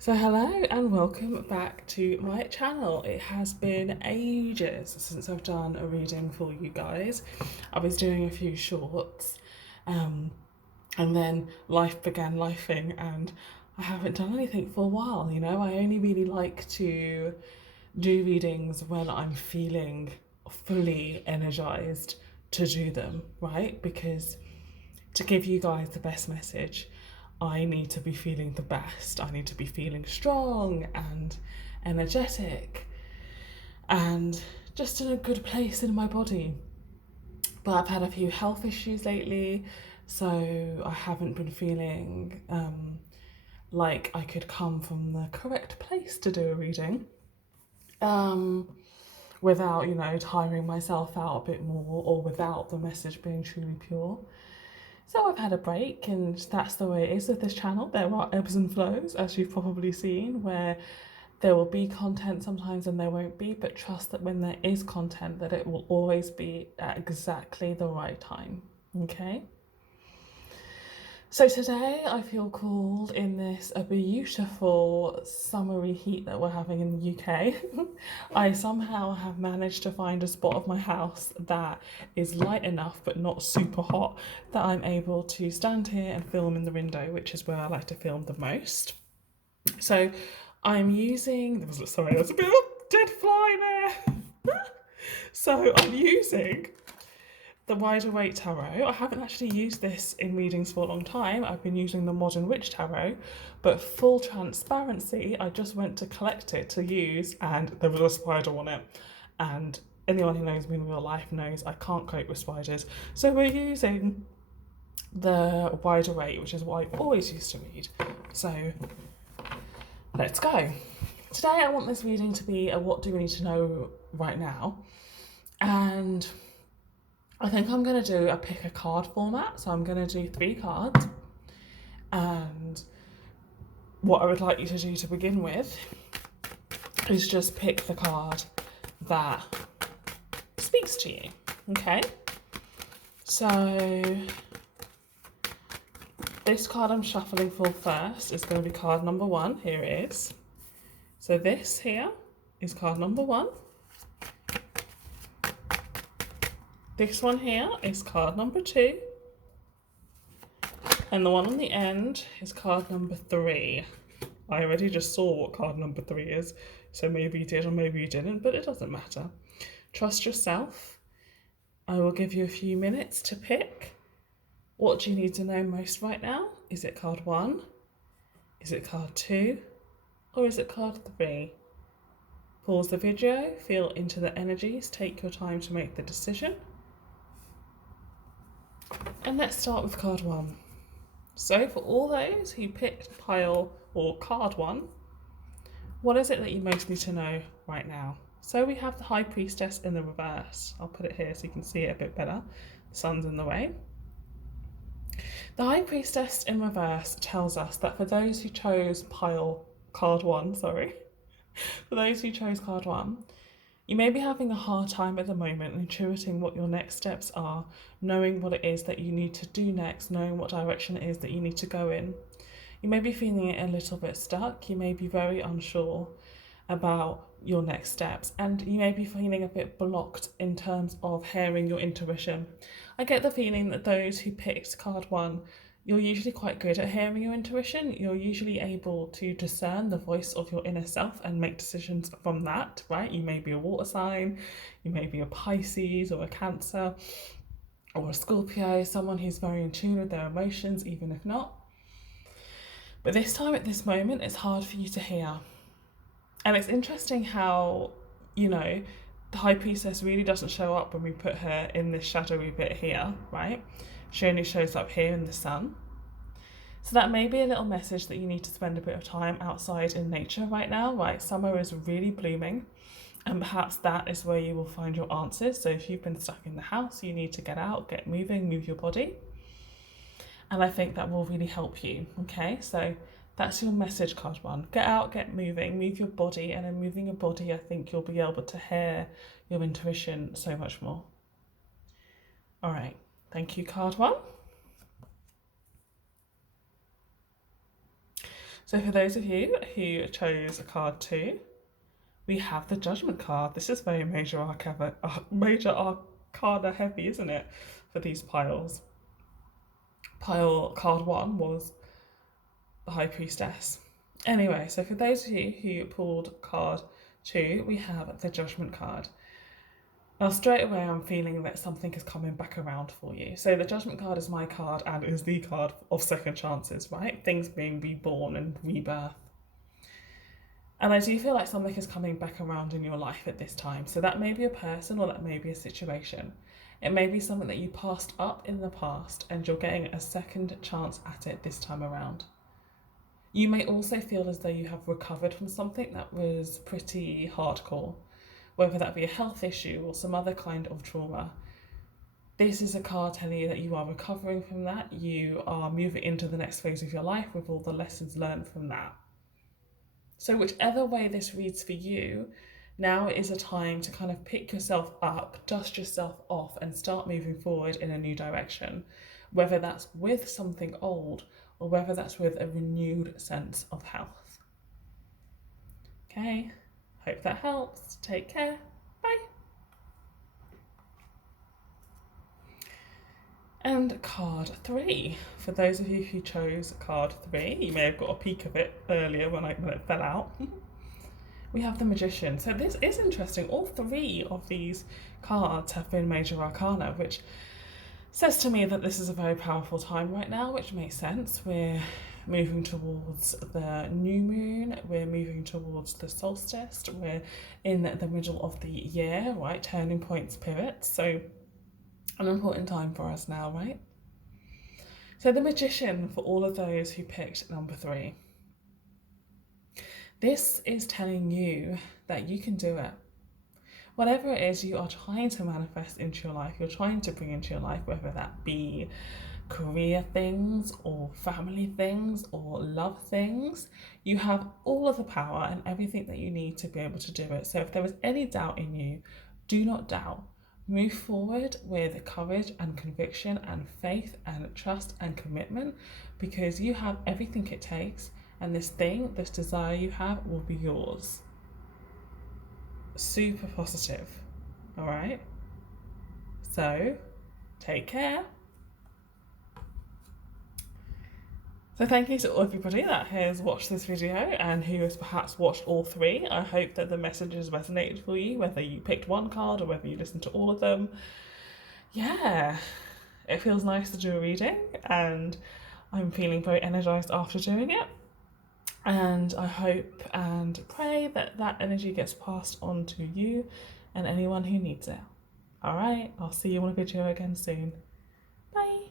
So hello and welcome back to my channel. It has been ages since I've done a reading for you guys. I was doing a few shorts, and then life began lifing and I haven't done anything for a while, I only really like to do readings when I'm feeling fully energized to do them, right? Because to give you guys the best message, I need to be feeling the best. I need to be feeling strong and energetic and just in a good place in my body. But I've had a few health issues lately, so I haven't been feeling like I could come from the correct place to do a reading um, without, tiring myself out a bit more or without the message being truly pure. So I've had a break, and that's the way it is with this channel. There are ebbs and flows, as you've probably seen, where there will be content sometimes and there won't be, but trust that when there is content that it will always be at exactly the right time, okay? So today I feel called in this a beautiful summery heat that we're having in the UK. I somehow have managed to find a spot of my house that is light enough but not super hot that I'm able to stand here and film in the window, which is where I like to film the most. So I'm using, there's a bit of a dead fly there. So I'm using the Wider Waite Tarot. I haven't actually used this in readings for a long time. I've been using the Modern Witch Tarot, but full transparency, I just went to collect it to use and there was a spider on it. And anyone who knows me in real life knows I can't cope with spiders. So we're using the Wider Waite, which is what I always used to read. So let's go. Today I want this reading to be a what do we need to know right now. And I think I'm going to do a pick a card format. So I'm going to do 3 cards. And what I would like you to do to begin with is just pick the card that speaks to you. Okay? So this card I'm shuffling for first is going to be card number 1. Here it is. So this here is card number 1. This one here is card number 2. And the one on the end is card number 3. I already just saw what card number 3 is, so maybe you did or maybe you didn't, but it doesn't matter. Trust yourself. I will give you a few minutes to pick. What do you need to know most right now? Is it card 1? Is it card 2? Or is it card 3? Pause the video, feel into the energies, take your time to make the decision. And let's start with card 1. So for all those who picked pile or card 1, what is it that you most need to know right now? So we have the High Priestess in the reverse. I'll put it here so you can see it a bit better. The sun's in the way. The High Priestess in reverse tells us that for those who chose card 1, for those who chose card 1, you may be having a hard time at the moment intuiting what your next steps are, knowing what it is that you need to do next, knowing what direction it is that you need to go in. You may be feeling it a little bit stuck, you may be very unsure about your next steps, and you may be feeling a bit blocked in terms of hearing your intuition. I get the feeling that those who picked card 1, you're usually quite good at hearing your intuition. You're usually able to discern the voice of your inner self and make decisions from that, right? You may be a water sign, you may be a Pisces or a Cancer or a Scorpio, someone who's very in tune with their emotions, even if not. But this time at this moment, it's hard for you to hear. And it's interesting how, the High Priestess really doesn't show up when we put her in this shadowy bit here, right? She only shows up here in the sun. So that may be a little message that you need to spend a bit of time outside in nature right now, right? Summer is really blooming, and perhaps that is where you will find your answers. So if you've been stuck in the house, you need to get out, get moving, move your body. And I think that will really help you, okay? So that's your message, card 1. Get out, get moving, move your body, and in moving your body, I think you'll be able to hear your intuition so much more. All right, thank you, card 1. So for those of you who chose card 2, we have the Judgment card. This is very major arcana heavy, isn't it, for these piles? Pile card 1 was the High Priestess. Anyway, so for those of you who pulled card 2, we have the Judgment card. Now, straight away, I'm feeling that something is coming back around for you. So the Judgment card is my card and is the card of second chances, right? Things being reborn and rebirth. And I do feel like something is coming back around in your life at this time. So that may be a person or that may be a situation. It may be something that you passed up in the past and you're getting a second chance at it this time around. You may also feel as though you have recovered from something that was pretty hardcore, whether that be a health issue or some other kind of trauma. This is a card telling you that you are recovering from that. You are moving into the next phase of your life with all the lessons learned from that. So whichever way this reads for you, now is a time to kind of pick yourself up, dust yourself off and start moving forward in a new direction, whether that's with something old or whether that's with a renewed sense of health. Okay, hope that helps. Take care. Bye. And card 3, for those of you who chose card 3, you may have got a peek of it earlier when it fell out. We have the Magician. So this is interesting. All 3 of these cards have been major arcana, which says to me that this is a very powerful time right now, which makes sense. We're moving towards the new moon, we're moving towards the solstice, we're in the middle of the year, right? Turning points, pivots. So an important time for us now, right? So the Magician, for all of those who picked number 3. This is telling you that you can do it. Whatever it is you are trying to manifest into your life, you're trying to bring into your life, whether that be career things or family things or love things, you have all of the power and everything that you need to be able to do it. So if there is any doubt in you, do not doubt. Move forward with courage and conviction and faith and trust and commitment, because you have everything it takes, and this desire you have will be yours. Super positive. All right? So, take care. So thank you to everybody that has watched this video and who has perhaps watched all 3. I hope that the messages resonated for you, whether you picked one card or whether you listened to all of them. Yeah, it feels nice to do a reading and I'm feeling very energized after doing it. And I hope and pray that that energy gets passed on to you and anyone who needs it. All right, I'll see you on a video again soon. Bye.